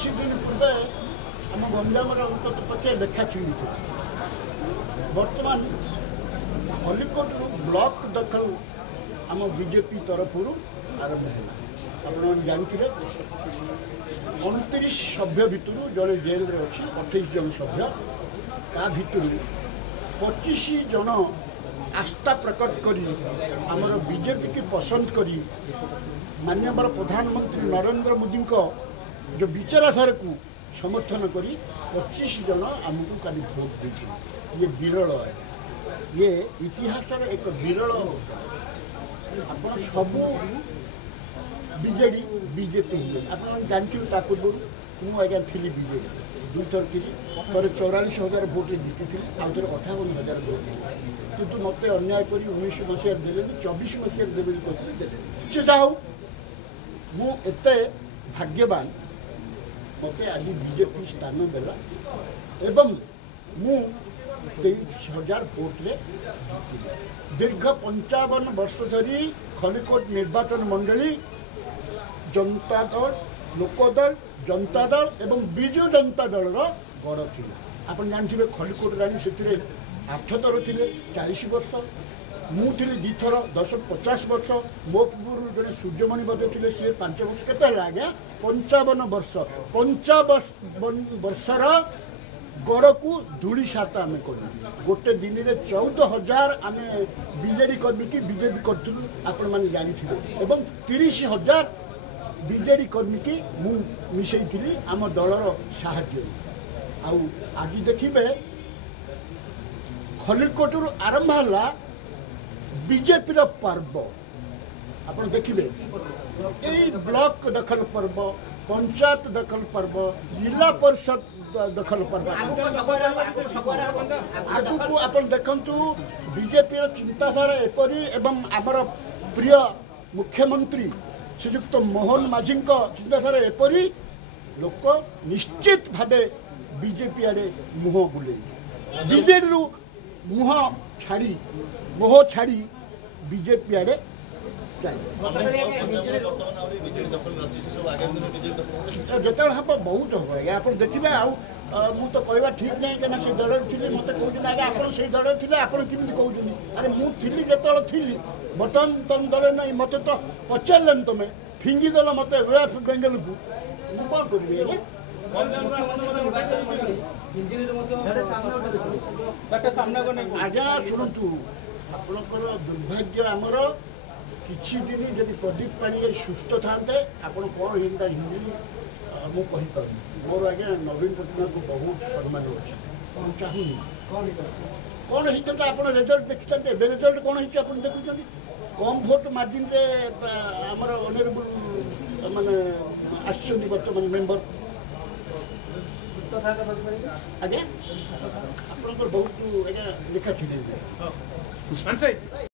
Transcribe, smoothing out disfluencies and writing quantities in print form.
किसी दिन पूर्व आम गंजाम अंतत पक्षे लेखा छिड़ी बर्तमान खलिकोट ब्लॉक दखल आम बीजेपी तरफ आरंभ है। आप जानते 29 सभ्य भितर जड़े जेल रे अच्छी 28 जन सभ्य ता भितर 25 जन आस्था प्रकट करी आमर बीजेपी की पसंद करी माननीय प्रधानमंत्री नरेंद्र मोदी को जो विचारधारा को समर्थन करी 25 जन आमको काली भोट देते। ये विरल है, ये इतिहास एक विरल। आप सबू बीजेडी बीजेपी आप जानते पूर्व मुझे थी बीजेडी 2 थर थी थे 44,000 भोट जीती आउ थे 58,000 भोट कितु मत अन्याय कर 19 मसीह दे 24 मसीह देवे कहते से जा मुझे भाग्यवान मत आज बीजेपी स्थान देला एवं मु 23,000 भोट दीर्घ 55 वर्ष धरी खलिकोट निर्वाचन मंडली जनता दल लोकदल जनता दल एवं विजु जनता दल गढ़ थी। आप जानते खलिकोट राणी से 8 थर थे 40 वर्ष मुझे 2 थर 10-50 वर्ष मो पूर्व जड़े सूर्यमणि बद थे सी 5 वर्ष के आज्ञा 55 वर्ष 55 वर्षर गड़ को धूली सात आम कर गोटे दिन में 14,000 आम बीजेडी कर्मी की बीजेपी करूँ आपण मैंने जानते एवं 30,000 बीजेडी कर्मी की मिसई आम दलर साहाय्य आज देखिए खलिकोट आरंभ है बीजेपी पर्व। आप देखिए यही ब्लॉक दखल पर्व पंचायत दखल पर्व जिला परिषद दखल पर्व आगू आप देखु बीजेपी चिंताधारा एपरी एवं आमर प्रिय मुख्यमंत्री श्रीयुक्त मोहन माझी चिंताधारा एपरी लोक निश्चित भावे बीजेपी आड़े मुह बुले बीजेडी मुह छाड़ी मोह छाड़ी बीजेपी आड़े जिते हम बहुत हम आज्ञा आप देखिए मु तो कहवा ठीक नहीं क्या से दल थी मत कहते आगे आप दल थे आपमि कहते अरे मुझी जो थी बर्तमान तुम दल नहीं मत तो पचारे तुम फिंगी दल मत वे ऑफ बेंगल को मुझे कौन कर आज्ञा शुणु आपणकर दुर्भाग्य आमर किछि दिन जदि प्रदीप पाणी सुस्थ था आपड़ कौन होता हिंदी मुझे मोर आज्ञा नवीन पट्टनायक को बहुत सम्मान अच्छे चाहूनी कौन होता आप रिजल्ट देखते रिजल्ट कौन होती आप देखुं कम भोट मार्जिन आमर ऑनरेबल माने आसछन बर्तमान मेंबर आज्ञा आप बहुत लिखा थी।